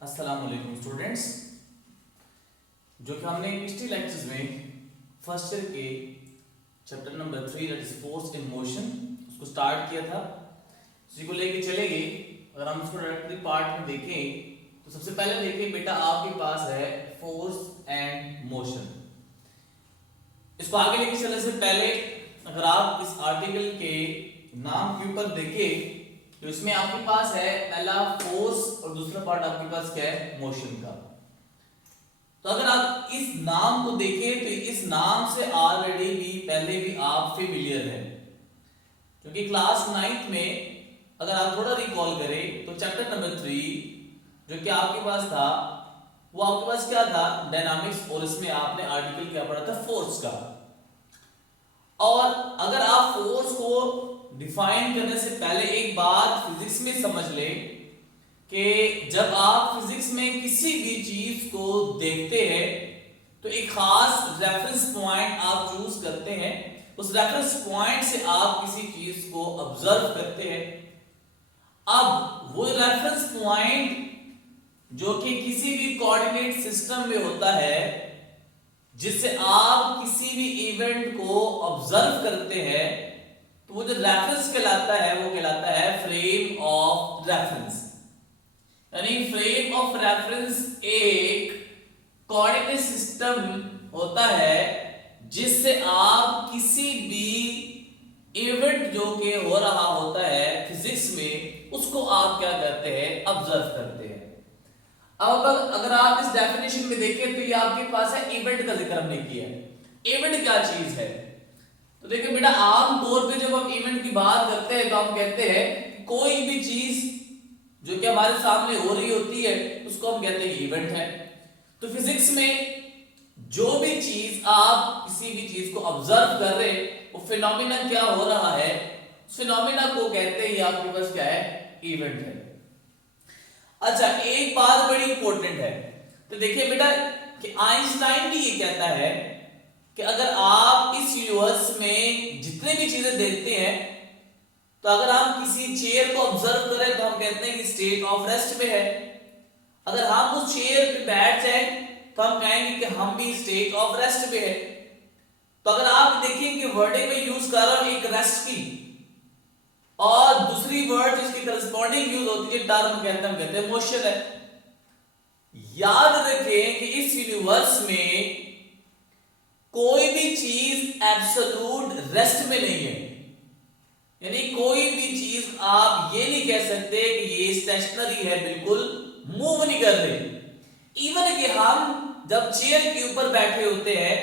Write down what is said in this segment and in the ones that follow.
अस्सलाम वालेकुम स्टूडेंट्स। जो कि हमने पिछले लेक्चर्स में फर्स्ट ईयर के chapter number 3 that is force in motion उसको स्टार्ट किया था, उसी को लेके चलेंगे। अगर हम इसको डायरेक्टली पार्ट में देखें तो सबसे पहले देखिए बेटा, आपके पास है फोर्स एंड मोशन। इसको आगे लेके चलने से पहले अगर आप इस आर्टिकल के नाम के ऊपर देखें तो इसमें आपके पास है पहला फोर्स और दूसरा पार्ट आपके पास क्या है, मोशन का। तो अगर आप इस नाम को देखें तो इस नाम से ऑलरेडी भी पहले भी आप फेमिलियर हैं, क्योंकि क्लास 9th में अगर आप थोड़ा रिकॉल करें तो चैप्टर नंबर 3 जो कि आपके पास था वो आपके पास क्या था, डायनामिक्स, और इसमें आपने आर्टिकल क्या पढ़ा था, फोर्स का। और अगर आप फोर्स को डिफाइन करने से पहले एक बात फिजिक्स में समझ ले कि जब आप फिजिक्स में किसी भी चीज को देखते हैं तो एक खास रेफरेंस पॉइंट आप चूज करते हैं, उस रेफरेंस पॉइंट से आप किसी चीज को ऑब्जर्व करते हैं। अब वो रेफरेंस पॉइंट जो कि किसी भी कोऑर्डिनेट सिस्टम में होता है, जिससे आप किसी भी इवेंट को ऑब्जर्व करते हैं, तो वो जो रेफरेंस कहलाता है वो कहलाता है फ्रेम ऑफ रेफरेंस। यानी फ्रेम ऑफ रेफरेंस एक कोऑर्डिनेट सिस्टम होता है जिससे आप किसी भी इवेंट जो कि हो रहा होता है फिजिक्स में उसको आप क्या करते हैं, ऑब्जर्व करते हैं। अब अगर आप इस डेफिनेशन में देखें तो ये आपके पास है, इवेंट का जिक्र हमने किया है। इवेंट क्या चीज है, तो देखिए बेटा, आम तौर पे जब हम इवेंट की बात करते हैं तो हम कहते हैं कोई भी चीज जो कि हमारे सामने हो रही होती है उसको हम कहते हैं इवेंट है। तो फिजिक्स में जो भी चीज आप किसी भी चीज को ऑब्जर्व कर रहे हैं वो फिनोमिना क्या हो रहा है, फिनोमिना को कहते हैं आपके पास क्या है, इवेंट है। अच्छा, एक बात बड़ी इंपॉर्टेंट है, तो देखिए बेटा कि आइंस्टाइन भी ये कहता है कि अगर आप इस यूनिवर्स में जितने भी चीजें देखते हैं तो अगर हम किसी चेयर को ऑब्जर्व करें तो हम कहते हैं कि स्टेट ऑफ रेस्ट में है। अगर हम उस चेयर पे बैठ जाए तो हम कहेंगे कि हम भी स्टेट ऑफ रेस्ट में है। तो अगर आप देखिए कि वर्डिंग में यूज कर रहा हूं एक रेस्ट की, और दूसरी वर्ड जिसकी करस्पॉन्डिंग यूज होती है टर्म कहते हैं मोशन है। याद रखें कि इस यूनिवर्स में कोई भी चीज एब्सोल्यूट रेस्ट में नहीं है, यानी कोई भी चीज आप ये नहीं कह सकते कि ये स्टेशनरी है, बिल्कुल मूव नहीं कर रही। इवन कि हम जब चेयर के ऊपर बैठे होते हैं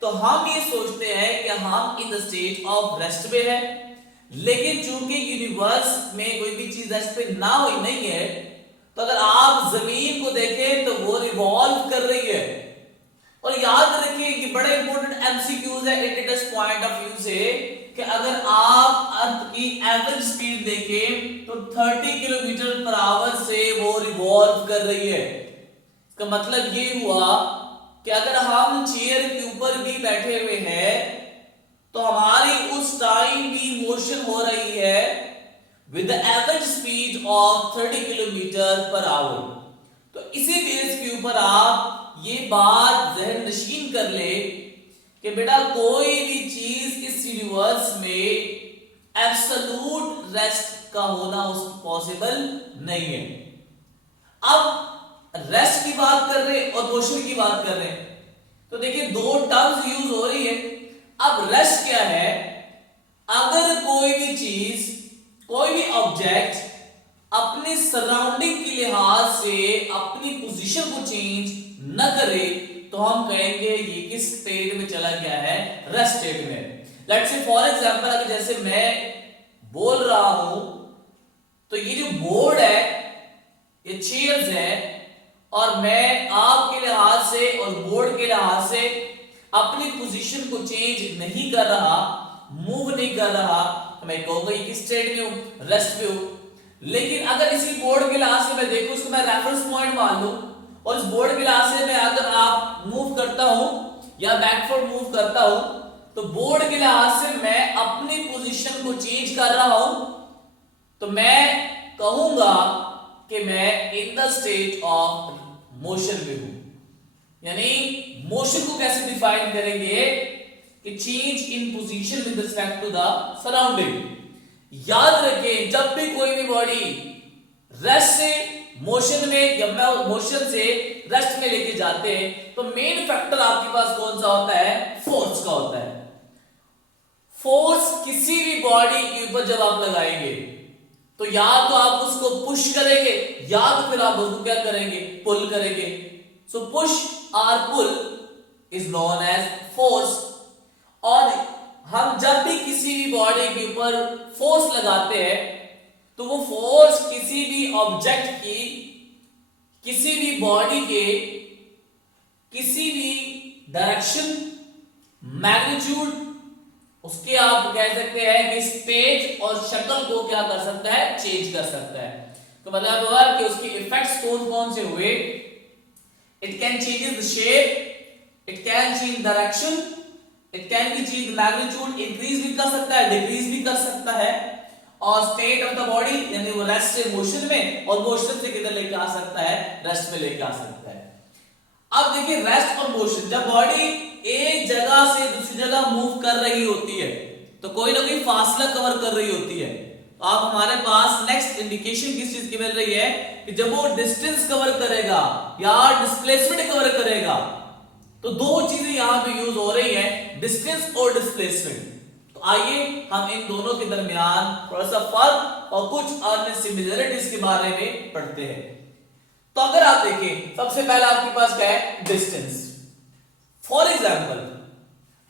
तो हम ये सोचते हैं कि हम इन द स्टेट ऑफ रेस्ट में है, लेकिन चूंकि यूनिवर्स में कोई भी चीज रेस्ट पे ना हुई नहीं है, तो अगर आप जमीन को देखें तो वो रिवॉल्व कर रही है। और याद रखिए कि बड़ा इंपॉर्टेंट एमसीक्यूज है इंडिटस पॉइंट ऑफ व्यू से, कि अगर आप अर्थ की एवरेज स्पीड देखें तो 30 किलोमीटर पर आवर से वो रिवॉल्व कर रही है। इसका मतलब ये हुआ कि अगर हम चेयर के ऊपर भी बैठे हुए हैं तो हमारी उस टाइम भी मोशन हो रही है with the average speed of 30 kilometre per hour. तो इसी बेस के ऊपर आप ये बात जहन नशीन कर ले कि बेटा कोई भी चीज इस यूनिवर्स में एब्सोल्यूट रेस्ट का होना पॉसिबल नहीं है। अब रेस्ट की बात कर रहे हैं और मोशन की बात कर रहे हैं, तो देखिए दो टर्म्स यूज हो रही है। अब रेस्ट क्या है, अगर कोई भी चीज, कोई भी ऑब्जेक्ट अपने सराउंडिंग के लिहाज से अपनी पोजीशन को चेंज न करे तो हम कहेंगे ये किस स्टेट में चला गया है, रेस्ट स्टेट में। लेट्स से फॉर एग्जांपल, अगर जैसे मैं बोल रहा हूं तो ये जो बोर्ड है, ये चेयर्स है, और मैं आपके लिहाज से और बोर्ड के लिहाज से अपनी पोजीशन को चेंज नहीं कर रहा, मूव नहीं कर रहा, तो मैं कहूंगा ये किस स्टेट में हूं, रेस्ट में हूं। लेकिन अगर इसी बोर्ड के लिहाज से मैं देखूं, उसको मैं रेफरेंस पॉइंट मान लूं, और इस बोर्ड के लिहाज से मैं अगर आप मूव करता हूं या बैकवर्ड मूव करता हूं, तो बोर्ड के लिहाज से मैं अपनी पोजीशन को चेंज कर रहा हूं, तो मैं कहूंगा कि मैं in the state of motion में हूं। यानी मोशन को कैसे डिफाइन करेंगे कि change in position with respect to the surrounding. याद रखें जब भी कोई भी बॉडी रेस्ट से मोशन में या मोशन से रेस्ट में लेके जाते हैं तो मेन फैक्टर आपके पास कौन सा होता है? फोर्स का होता है। फोर्स किसी भी बॉडी के ऊपर जब आप लगाएंगे तो या तो आप उसको पुश करेंगे या तो फिर आप उसको क्या करेंगे? पुल करेंगे। सो पुश और pull is known as force. और हम जब भी किसी भी बॉडी के ऊपर फोर्स लगाते हैं तो वो फोर्स किसी भी ऑब्जेक्ट की, किसी भी बॉडी के किसी भी डायरेक्शन, मैग्नीट्यूड, उसके आप कह सकते हैं कि स्टेज और शक्ल को क्या कर सकता है? चेंज कर सकता है। तो मतलब हुआ कि उसके इफेक्ट्स कौन कौन से हुए? It can change the shape, it can change direction, it can be change magnitude, increase भी कर सकता है, डिक्रीज भी कर सकता है। और स्टेट ऑफ द बॉडी यानी वो रेस्ट से मोशन में, और मोशन से किधर लेके आ सकता है? रेस्ट में लेके आ सकता है। अब देखिए रेस्ट और मोशन, जब बॉडी एक जगह से दूसरी जगह मूव कर रही होती है तो कोई ना कोई फासला कवर कर रही होती है। तो आप हमारे पास नेक्स्ट इंडिकेशन किस चीज की मिल रही है कि जब वो डिस्टेंस कवर करेगा या डिस्प्लेसमेंट कवर करेगा तो दो चीजें यहां पे यूज हो रही है, डिस्टेंस और डिस्प्लेसमेंट। तो आइए हम इन दोनों के दरमियान थोड़ा सा फर्क और कुछ अन्य सिमिलरिटीज के बारे में पढ़ते हैं। तो अगर आप देखें सबसे पहले आपके पास क्या है? डिस्टेंस। फॉर एग्जाम्पल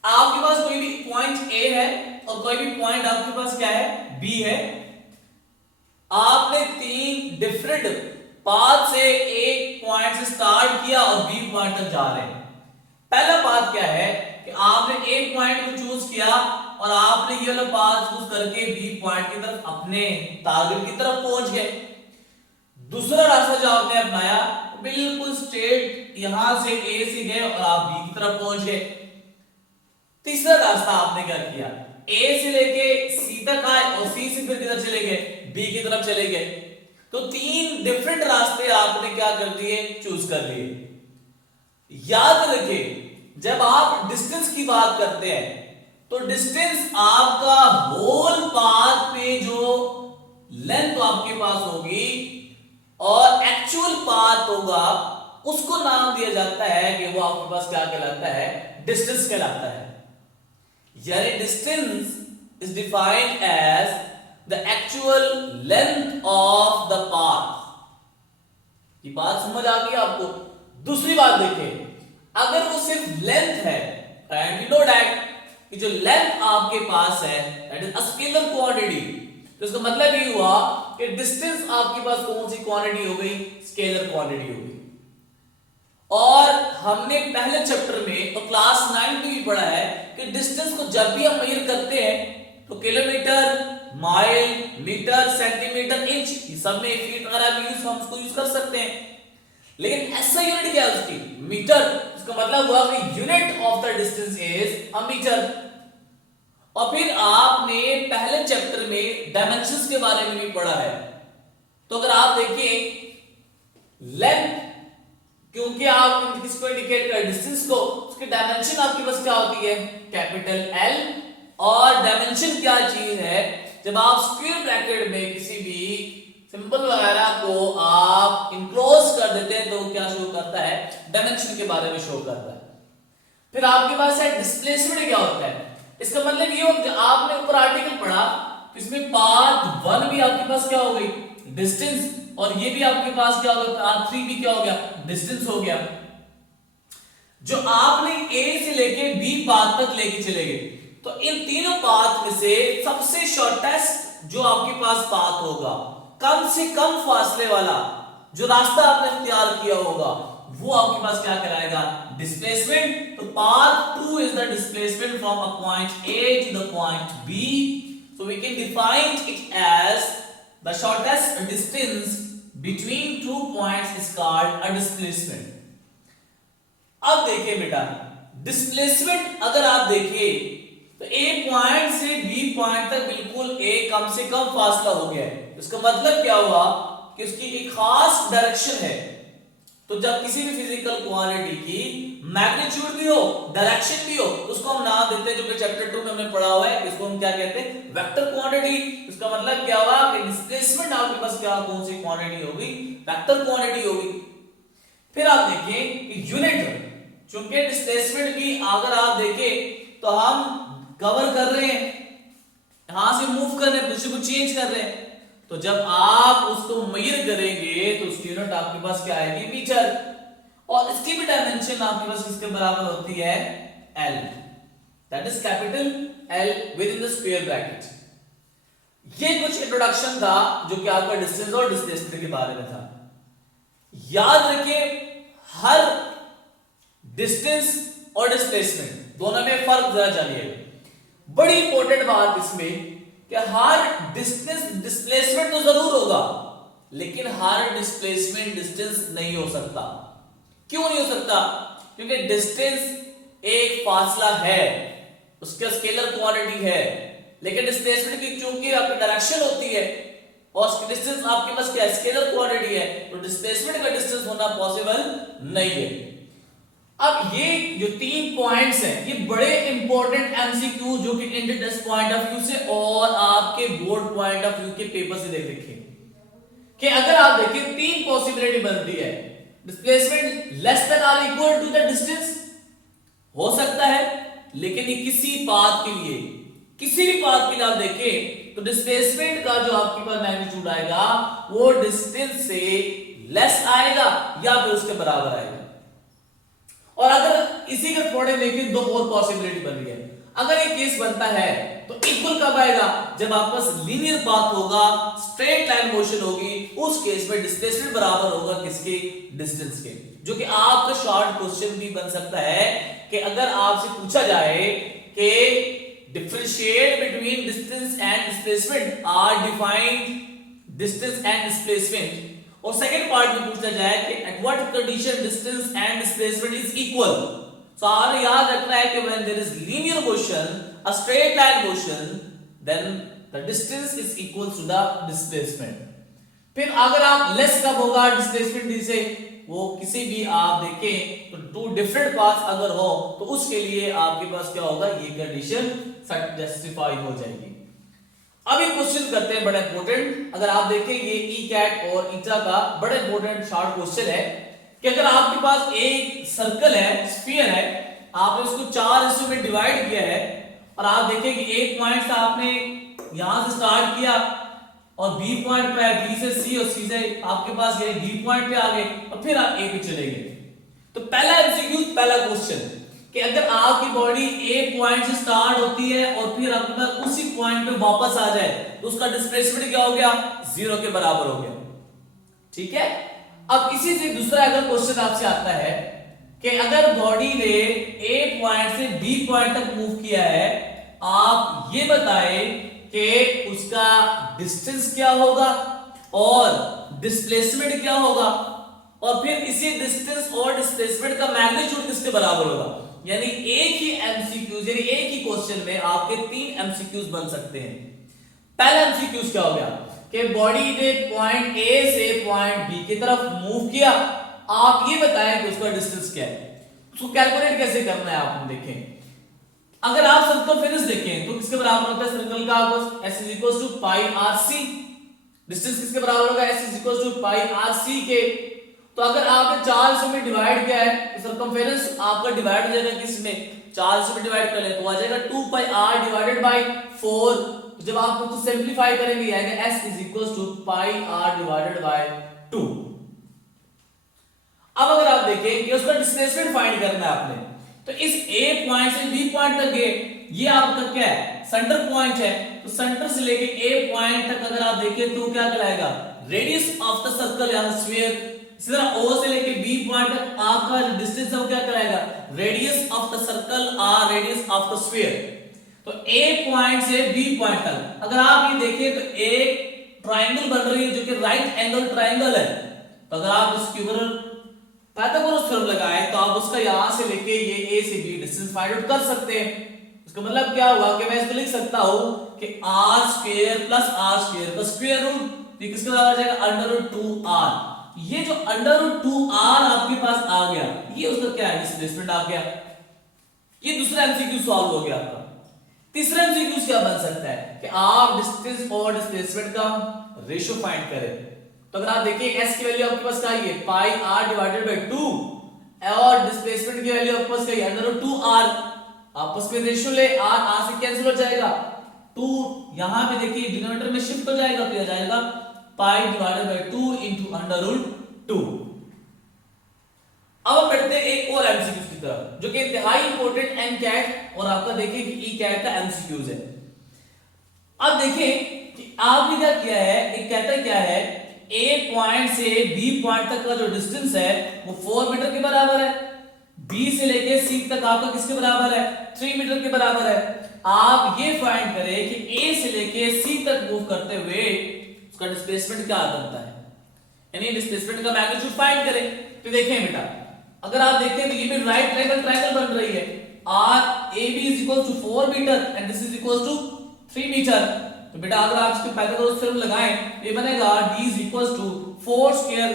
आपके पास कोई भी पॉइंट ए है और कोई भी पॉइंट आपके पास क्या है? बी है। आपने तीन डिफरेंट पाथ से एक पॉइंट से स्टार्ट किया और बी पॉइंट तक जा रहे हैं। पहला पाथ क्या है कि आपने एक पॉइंट को चूज किया और आपने ये वाला पाथ चूज करके बी पॉइंट की तरफ, अपने टारगेट की तरफ पहुंच गए। दूसरा रास्ता जो आपने अपनाया बिल्कुल स्ट्रेट यहां से ए से गए और आप बी की तरफ पहुंच गए। तीसरा रास्ता आपने क्या किया? ए से लेके सी तक आए और सी से फिर किधर चले गए? बी की तरफ चले गए। तो तीन डिफरेंट रास्ते आपने क्या कर दिए? चूज कर लिए। याद रखें जब आप डिस्टेंस की बात करते हैं तो डिस्टेंस आपका होल पाथ में जो लेंथ आपके पास होगी और एक्चुअल पाथ होगा उसको नाम दिया जाता है कि वो आपके पास क्या कहलाता है? डिस्टेंस कहलाता है। यानी distance is defined as the actual length of the path. ये बात समझ आ गई आपको? दूसरी बात देखें, अगर वो सिर्फ लेंथ है एंड यू नो दैट कि जो लेंथ आपके पास है that is a scalar quantity, तो इसका मतलब ये हुआ कि डिस्टेंस आपके पास कौन सी क्वांटिटी हो गई? स्केलर क्वांटिटी हो गई। और हमने पहले चैप्टर में और क्लास 9 में भी पढ़ा है कि डिस्टेंस को जब भी हम मेजर करते हैं तो kilometre, mile, metre, centimetre, inch, ये सब में फीट वगैरह भी हम उसको यूज कर सकते हैं। लेकिन ऐसा यूनिट क्या है उसकी? मीटर। इसका मतलब हुआ कि unit of the distance is a metre. और फिर आपने पहले चैप्टर में डायमेंशंस के बारे में भी पढ़ा है। तो अगर आप देखिए लेंथ, क्योंकि आप किसको इंडिकेट कर डिस्टेंस को, उसकी डायमेंशन आपके पास क्या होती है? Capital L. और डायमेंशन क्या चीज है? जब आप स्क्वायर ब्रैकेट में किसी भी सिंबल वगैरह को आप इनक्लोज कर देते हैं तो क्या शो करता है? डायमेंशन के बारे में शो करता है। फिर आपके पास है डिस्प्लेसमेंट क्या होता है? इसका मतलब ये हो कि आपने ऊपर आर्टिकल पढ़ा तो इसमें पाथ 1 भी आपके पास क्या हो गई? डिस्टेंस। और ये भी आपके पास क्या हो गया? पाथ 3 भी क्या हो गया? डिस्टेंस हो गया। जो आपने ए से लेके बी पाथ तक लेके चले गए तो इन तीनों पाथ में से सबसे शॉर्टेस्ट जो आपके पास पाथ होगा, कम से कम फासले वाला जो रास्ता आपने इख्तियार किया होगा, वो आपके पास क्या कहलाएगा? डिस्प्लेसमेंट। तो path 2 is the displacement from a point A to the point B. So we can define it as the shortest distance between two points is called a displacement. अब देखिए बेटा, डिस्प्लेसमेंट अगर आप देखिए तो ए पॉइंट से B point तक बिल्कुल ए कम से कम फासला हो गया है। इसका मतलब क्या हुआ कि उसकी एक खास डायरेक्शन है, तो जब किसी भी फिजिकल क्वांटिटी की मैग्नीट्यूड भी हो, डायरेक्शन भी हो, तो उसको हम नाम देते हैं, जो कि चैप्टर 2 में हमने पढ़ा हुआ है, इसको हम क्या कहते हैं, वेक्टर क्वांटिटी। इसका मतलब क्या हुआ कि डिस्प्लेसमेंट आपके पास क्या कौन सी क्वांटिटी होगी, वेक्टर क्वांटिटी होगी। फिर आप देखिए कि यूनिट, चूंकि डिस्प्लेसमेंट भी अगर आप देखें तो हम कवर कर रहे हैं, यहां से मूव कर रहे हैं, पोजीशन को चेंज कर रहे हैं, तो जब आप उसको मेजर करेंगे तो उसकी यूनिट आपके पास क्या आएगी, मीटर, और इसकी भी डायमेंशन आपके पास किसके बराबर होती है, L, that is capital L with in the square bracket. ये कुछ इंट्रोडक्शन था जो कि आपका डिस्टेंस और डिस्प्लेसमेंट के बारे में था। याद रखिए हर डिस्टेंस और डिस्प्लेसमेंट दोनों में फर्क जरा जानिए। बड़ी इंपॉर्टेंट बात इसमें कि हर डिस्टेंस डिस्प्लेसमेंट तो जरूर होगा, लेकिन हर डिस्प्लेसमेंट डिस्टेंस नहीं हो सकता। क्यों नहीं हो सकता? क्योंकि डिस्टेंस एक फासला है, उसका स्केलर क्वांटिटी है, लेकिन डिस्प्लेसमेंट की चूंकि आपकी डायरेक्शन होती है और उसकी डिस्टेंस आपके पास क्या स्केलर क्वांटिटी है, तो डिस्प्लेसमेंट का डिस्टेंस होना पॉसिबल नहीं है। अब ये जो 3 पॉइंट्स हैं ये बड़े इंपॉर्टेंट एमसीक्यू जो कि इंडियन पॉइंट ऑफ व्यू से और आपके बोर्ड पॉइंट ऑफ व्यू के पेपर से देख रखे कि अगर आप देखिए 3 पॉसिबिलिटी बनती है, डिस्प्लेसमेंट लेस देन और इक्वल टू द डिस्टेंस हो सकता है, लेकिन ये किसी पाथ के लिए, किसी भी पाथ के लिए आप देखें तो डिस्प्लेसमेंट का जो आपके पास मैग्नीट्यूड आएगा वो डिस्टेंस से लेस आएगा या फिर उसके बराबर आएगा। और अगर इसी के थोड़े देखें दो और पॉसिबिलिटी बन रही है। अगर एक केस बनता है तो इक्वल कब आएगा, जब आपके पास लीनियर पाथ होगा, स्ट्रेट लाइन मोशन होगी, उस केस में डिस्प्लेसमेंट बराबर होगा किसके, डिस्टेंस के। जो कि आपका शॉर्ट क्वेश्चन भी बन सकता है कि अगर आपसे पूछा जाए कि differentiate between distance and displacement or defined distance and displacement, और सेकंड पार्ट में पूछा जाए कि at what condition distance and displacement is equal. So आपने याद रखना है कि when there is linear motion, a straight line motion, then the distance is equal to the displacement. फिर अगर आप लेस कब होगा डिस्प्लेसमेंट डी से, वो किसी भी आप देखें तो 2 डिफरेंट पाथ्स अगर हो तो उसके लिए आपके पास क्या होगा, ये कंडीशन जस्टिफाई हो जाएगी। अभी क्वेश्चन करते हैं बड़ा इंपॉर्टेंट। अगर आप देखें ये ई कैट और ईटा का बड़ा इंपॉर्टेंट शॉर्ट क्वेश्चन है कि अगर आपके पास एक सर्कल है, स्फीयर है, आपने उसको 4 हिस्सों में डिवाइड किया है और आप देखें कि एक पॉइंट से आपने यहां से स्टार्ट किया और बी पॉइंट पे आए, बी से सी और सी से आपके पास ये बी पॉइंट पे आ गए और फिर आप ए पे चले गए। तो पहला एमसीक्यू, पहला क्वेश्चन कि अगर आपकी बॉडी ए पॉइंट से स्टार्ट होती है और फिर आपके पास उसी पॉइंट पे वापस आ जाए तो उसका डिस्प्लेसमेंट क्या हो गया, 0 के बराबर हो गया। ठीक है। अब इसी से दूसरा अगर क्वेश्चन आपसे आता है कि अगर बॉडी ने ए पॉइंट से बी पॉइंट तक मूव किया है, आप ये बताएं कि उसका डिस्टेंस क्या होगा और डिस्प्लेसमेंट क्या होगा, और फिर इसी डिस्टेंस और डिस्प्लेसमेंट का मैग्नीट्यूड किसके बराबर होगा। यानी एक ही एमसीक्यूज, यानी एक ही क्वेश्चन में आपके 3 एमसीक्यूज बन सकते हैं। पहला एमसीक्यूज क्या हो गया कि बॉडी ने पॉइंट ए से पॉइंट बी की तरफ मूव किया, आप ये बताएं कि उसका डिस्टेंस क्या है। उसको कैलकुलेट कैसे करना है आप देखें। अगर आप सर्कमफेरेंस देखें तो किसके बराबर होता है सर्कल का, आपको s = पाई आर सी। डिस्टेंस किसके बराबर होगा, s = पाई आर सी के। तो अगर आपने 4 हिस्सों में डिवाइड किया है तो सर्कमफेरेंस आपका डिवाइड हो जाएगा किसमें, 4 हिस्सों में डिवाइड कर ले तो आ जाएगा 2 पाई r डिवाइडेड बाय 4। जब आप उसको सिंपलीफाई करेंगे आएगा s = pi r divided by 2। अब अगर आप देखें कि उसका डिस्प्लेसमेंट फाइंड करना है आपने, तो इस A पॉइंट से B पॉइंट तक गए, ये आपका क्या है, सेंटर पॉइंट है। तो सेंटर से लेके A पॉइंट तक अगर आप देखें तो क्या कहलाएगा, रेडियस ऑफ द सर्कल या स्फीयर। इसी तरह O से लेके B पॉइंट तक आपका जो डिस्टेंस है वो क्या कहलाएगा, रेडियस ऑफ द सर्कल और रेडियस ऑफ द स्फीयर। तो A पॉइंट से B पॉइंट तक अगर आप ये देखें तो एक ट्रायंगल बन रही है जो कि राइट एंगल ट्रायंगल है। तो अगर आप इसके ऊपर पाइथागोरस थ्योरम लगाए तो आप उसका यहां से लेके ये A से B डिस्टेंस फाइंड आउट कर सकते हैं। इसका मतलब क्या हुआ कि मैं इसको लिख सकता हूं कि r² + r² का स्क्वायर रूट। तो किसके बराबर आ जाएगा √2r। ये जो √2r आपके पास आ गया, ये उसका क्या है डिस्प्लेसमेंट आ गया। ये दूसरा एमसीक्यू सॉल्व हो गया आपका। तीसरा एमसीक्यू क्या बन सकता है कि आप डिस्टेंस और डिस्प्लेसमेंट का रेशियो फाइंड करें। तो अगर आप देखिए s की वैल्यू आपके पास क्या है पाई r डिवाइडेड बाय 2 और डिस्प्लेसमेंट की वैल्यू आपके पास क्या है √2r। आपस में रेशियो ले r से कैंसिल हो जाएगा, 2 यहां पे देखिए डिनोमिनेटर में शिफ्ट हो जाएगा तो आ जाएगा पाई डिवाइडेड बाय 2 √2। अब हम बढ़ते हैं एक और एमसीक्यूज की तरफ जो कि इंतहाई इंपॉर्टेंट एमकैट और आपका देखिए कि ईकैट का एमसीक्यूज है। अब देखें कि आपने क्या किया है, एक कहता क्या है ए पॉइंट से बी पॉइंट तक का जो डिस्टेंस है वो 4 मीटर के बराबर है, बी से लेके सी तक आपका किसके बराबर है 3 मीटर के बराबर है। आप ये फाइंड करें कि ए से लेके सी तक मूव करते हुए उसका डिस्प्लेसमेंट क्या बनता है, यानी डिस्प्लेसमेंट का मैग्नीट्यूड फाइंड करें। तो देखें बेटा अगर आप देखते हैं तो ये भी राइट ट्रायंगल बन रही है, R A B is equal to 4 metre and this is equal to 3 metre. तो बेटा अगर आप इसके पाइथागोरस थ्योरम लगाएं ये बनेगा d is equal to 4 square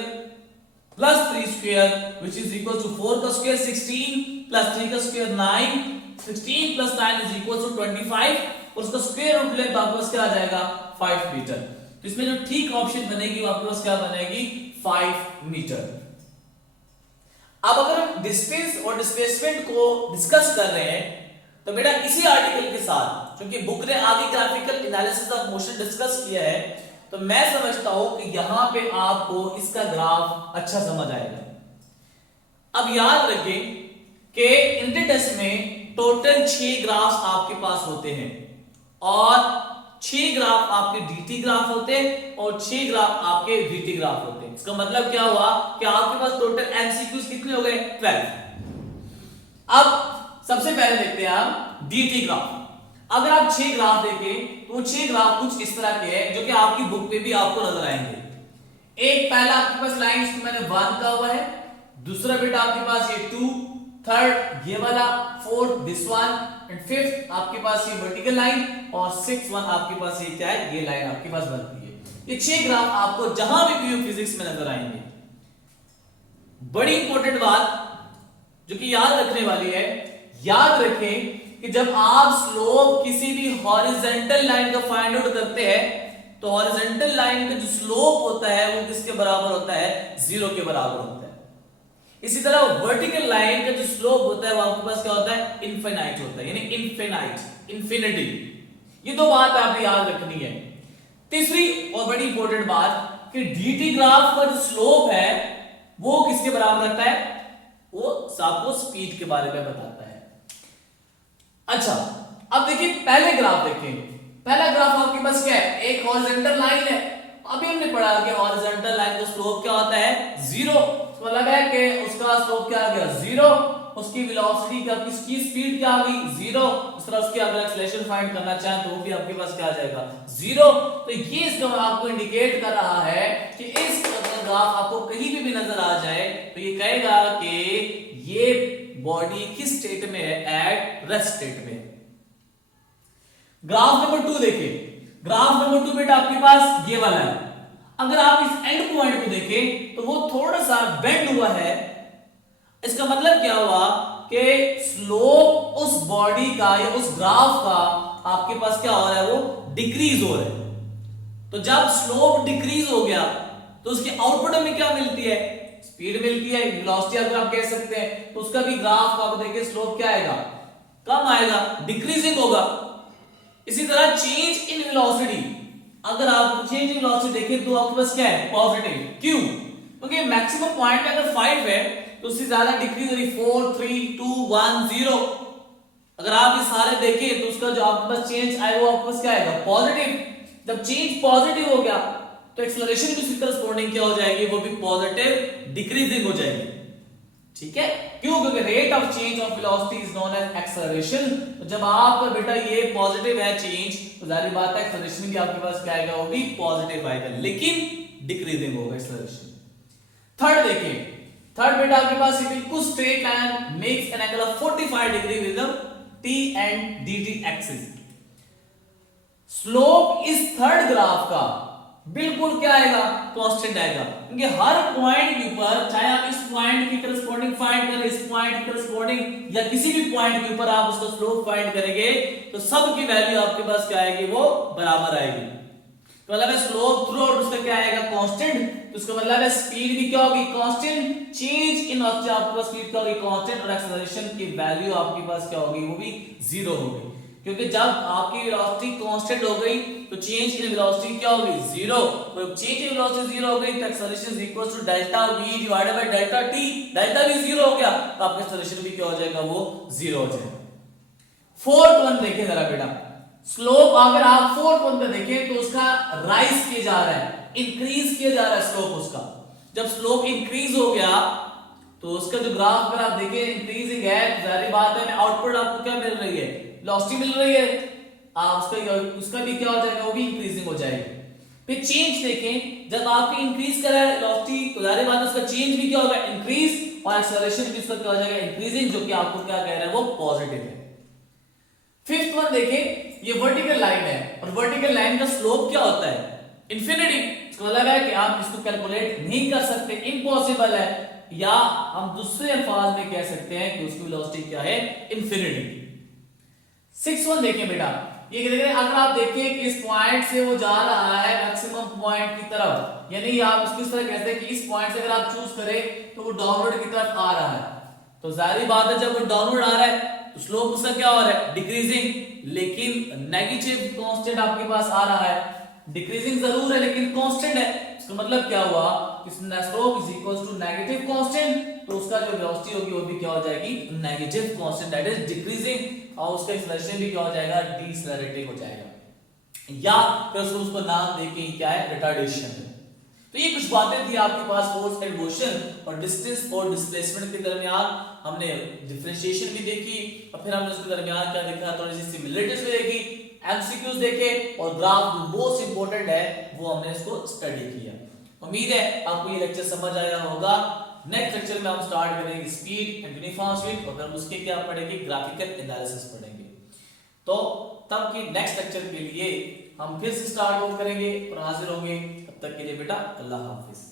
plus 3 square which is equal to 4 का स्क्वायर 16 प्लस 3 का square 9, 16 plus 9 is equal to 25 और उसका स्क्वायर रूट लें तो आपके पास क्या आ जाएगा 5 मीटर। तो इसमें जो ठीक ऑप्शन बनेगी वो आपके पास क्या बनेगी 5 मीटर। अब अगर हम डिस्टेंस और डिस्प्लेसमेंट को डिस्कस कर रहे हैं तो बेटा इसी आर्टिकल के साथ क्योंकि बुक ने आगे graphical analysis of motion discuss किया है तो मैं समझता हूं कि यहां पे आपको इसका ग्राफ अच्छा समझ आएगा। अब याद रखें कि इंटर टेस्ट में टोटल 6 ग्राफ्स आपके पास होते हैं और 6 ग्राफ आपके डीटी ग्राफ होते हैं और 6 ग्राफ आपके वीटी ग्राफ होते हैं। इसका मतलब क्या हुआ कि आपके पास टोटल एमसीक्यूज कितने हो गए 12। अब सबसे पहले देखते हैं हम डीटी ग्राफ। अगर आप 6 ग्राफ देखें तो 6 ग्राफ कुछ इस तरह के हैं जो कि आपकी बुक पे भी आपको नजर आएंगे। एक पहला आपके पास लाइन इसको मैंने 1 का हुआ है, दूसरा बेटा आपके पास ये 2, थर्ड ये वाला, fourth this one and fifth आपके पास ये वर्टिकल लाइन और सिक्स्थ वन आपके पास ये क्या है ये लाइन आपके पास बनती है। ये 6 ग्राफ आपको जहां भी पीयू फिजिक्स में नजर आएंगे। बड़ी इंपॉर्टेंट बात जो कि याद रखने वाली है, याद रखें कि जब आप स्लोप किसी भी हॉरिजॉन्टल लाइन का फाइंड आउट करते हैं तो हॉरिजॉन्टल लाइन का जो स्लोप होता है वो किसके बराबर होता है 0 के बराबर होता है। इसी तरह वर्टिकल लाइन का जो स्लोप होता है वो आपके पास क्या होता है इनफिनाइट होता है, यानी इनफिनाइट इंफिनिटी। ये दो बात आपने याद रखनी है। तीसरी और बड़ी इंपॉर्टेंट बात कि डीटी ग्राफ का जो स्लोप है वो किसके बराबर रहता है, वो आपको स्पीड के बारे में बताता है। अच्छा अब देखिए पहले ग्राफ देखें, पहला ग्राफ आपके पास क्या है एक हॉरिजॉन्टल लाइन है। अभी हमने पढ़ा कि हॉरिजॉन्टल लाइन का स्लोप क्या होता है 0, मतलब है कि उसका स्लोप क्या आ गया 0, उसकी वेलोसिटी क्या किसकी स्पीड क्या आ गई 0, इस तरह उसकी अगर एक्सेलरेशन फाइंड करना चाहें तो वो भी आपके पास क्या आ जाएगा 0। तो ये इसका आपको इंडिकेट कर रहा है कि इस ग्राफ आपको कहीं भी नजर आ जाए तो ये कहेगा कि ये बॉडी किस स्टेट में है एट रेस्ट स्टेट में। ग्राफ नंबर 2 देखिए, ग्राफ नंबर 2 बेटा आपके पास ये वाला है। अगर आप इस एंड पॉइंट को देखें तो वो थोड़ा सा बेंड हुआ है। इसका मतलब क्या हुआ कि स्लोप उस बॉडी का या उस ग्राफ का आपके पास क्या हो रहा है वो डिक्रीज हो रहा है। तो जब स्लोप डिक्रीज हो गया तो उसकी आउटपुट हमें क्या मिलती है स्पीड मिलती है, वेलोसिटी अगर आप कह सकते हैं। तो उसका भी ग्राफ आप देखिए स्लोप क्या आएगा कम आएगा, डिक्रीजिंग होगा। इसी तरह चेंज इन वेलोसिटी, अगर आप चेंज इन वेलोसिटी देखें तो आपके पास क्या है पॉजिटिव। क्यों? क्योंकि मैक्सिमम पॉइंट अगर 5 है तो उससे ज्यादा डिक्रीज हो रही 4 3 2 1 0। अगर आप ये सारे देखें तो उसका जो आपके पास चेंज आए वो आपके पास क्या आएगा पॉजिटिव। जब चेंज पॉजिटिव हो गया तो एक्सेलरेशन भी उसकी करस्पॉन्डिंग क्या हो जाएगी वो भी पॉजिटिव डिक्रीजिंग हो जाएगी। ठीक है, क्यों? क्योंकि rate of change of velocity is known as acceleration. तो जब आप बेटा ये पॉजिटिव है चेंज तो जाहिर बात है एक्सेलरेशन भी आपके पास क्या आएगा वो भी पॉजिटिव आएगा, लेकिन डिक्रीजिंग होगा एक्सेलरेशन। थर्ड देखिए, थर्ड बेटा आपके पास ये बिल्कुल straight line makes an angle of 45 degree with the t and dt axis. Slope इस थर्ड ग्राफ का बिल्कुल क्या आएगा, कांस्टेंट आएगा, क्योंकि हर पॉइंट के ऊपर, चाहे आप इस पॉइंट की करस्पॉन्डिंग फाइंड करें, इस पॉइंट की करस्पॉन्डिंग या किसी भी पॉइंट के ऊपर आप उसका स्लोप फाइंड करेंगे तो सब की वैल्यू आपके पास क्या आएगी, वो बराबर आएगी। तो मतलब है स्लोप थ्रू आउट उसका क्या आएगा, कांस्टेंट। तो इसका मतलब है स्पीड भी क्या होगी, कांस्टेंट। चेंज इन वेलोसिटी आपके पास स्पीड क्या होगी, कांस्टेंट। और एक्सेलरेशन की वैल्यू आपके पास क्या होगी, वो भी जीरो होगी, क्योंकि जब आपकी वेलोसिटी कांस्टेंट हो गई तो चेंज इन वेलोसिटी क्या होगी, जीरो। तो चेंज इन वेलोसिटी जीरो हो गई तो acceleration is equal to delta v divided by delta t। Delta v zero हो गया तो आपका एक्सेलरेशन भी क्या हो जाएगा, वो जीरो हो जाएगा। फोर्थ वन देखिए जरा बेटा, स्लोप अगर आप फोर्थ वन पे देखें तो उसका राइज किया जा रहा है, इंक्रीज किया जा रहा है स्लोप उसका। जब स्लोप इंक्रीज हो गया तो उसका जो ग्राफ अगर आप देखें इंक्रीजिंग है, जाहिर बात है आउटपुट आपको क्या मिल रही है, वेलोसिटी मिल रही है। उसका भी क्या हो जाएगा, वो भी इंक्रीजिंग हो जाएगी। फिर चेंज देखें, जब आपकी इंक्रीज कर रहा है वेलोसिटी तो जाहिर बात है उसका चेंज भी क्या होगा, इंक्रीज। और एक्सेलरेशन भी उसका क्या हो जाएगा, इंक्रीजिंग, जो कि आपको क्या कह रहा है, वो पॉजिटिव है। फिफ्थ वन देखें, ये वर्टिकल लाइन है और वर्टिकल लाइन का स्लोप क्या होता है, इंफिनिटी। इसका मतलब है कि आप इसको कैलकुलेट नहीं कर सकते, इम्पॉसिबल है। या हम दूसरे अल्फाज में कह सकते हैं कि उसकी वेलोसिटी क्या है, इंफिनिटी। सिक्स वन देखें बेटा, ये देख रहे हैं, अगर आप देखें कि इस पॉइंट से वो जा रहा है मैक्सिमम पॉइंट की तरफ, यानी आप इसको इस तरह कहते हैं कि इस पॉइंट से अगर आप चूज करें तो वो डाउनवर्ड की तरफ आ रहा है, तो जाहिर बात है जब वो डाउनवर्ड आ रहा है तो स्लोप उसका क्या हो रहा है, डिक्रीजिंग। लेकिन नेगेटिव कांस्टेंट आपके पास आ रहा है, डिक्रीजिंग जरूर है लेकिन कांस्टेंट है। इसका मतलब क्या हुआ, slope is equal to negative constant, तो उसका जो वेलोसिटी होगी वो भी क्या हो जाएगी, negative constant, that is decreasing. और उसका एक्सेलरेशन भी क्या हो जाएगा, डिसेलरेटिंग हो जाएगा, या फिर उसको नाम देके क्या है, रिटार्डेशन है। तो ये कुछ बातें थी आपके पास फोर्स एंड मोशन और डिस्टेंस और डिस्प्लेसमेंट के दरमियान। हमने डिफरेंशिएशन भी देखी और फिर हमने उसके दरमियान क्या देखा, थोड़ी सी सिमिलरिटीज भी देखी, एमसीक्यूज देखे और ग्राफ जो मोस्ट इंपोर्टेंट है वो हमने इसको स्टडी किया। उम्मीद है आपको ये लेक्चर समझ आया होगा। नेक्स्ट लेक्चर में हम स्टार्ट करेंगे स्पीड एंड यूनिफॉर्म स्पीड और फिर हम उसके क्या पढ़ेंगे, ग्राफिकल एनालिसिस पढ़ेंगे। तो तब की नेक्स्ट लेक्चर के लिए हम फिर से स्टार्ट करेंगे और हाजिर होंगे। तब तक के लिए बेटा अल्लाह हाफिज।